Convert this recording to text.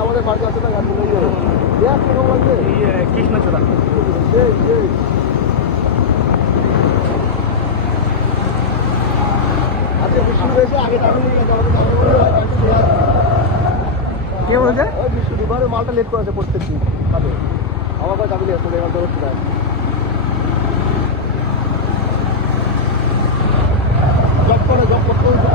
আমাদের বাড়ি আছে না কৃষ্ণচূড়া আচ্ছা বৃষ্টি হয়েছে আগে কে বলেছে ওই বৃষ্টিবারে মালটা লেট করেছে প্রত্যেক দিন খাবে আমার কাছে চাবি আসলে এবার ধরো জব করে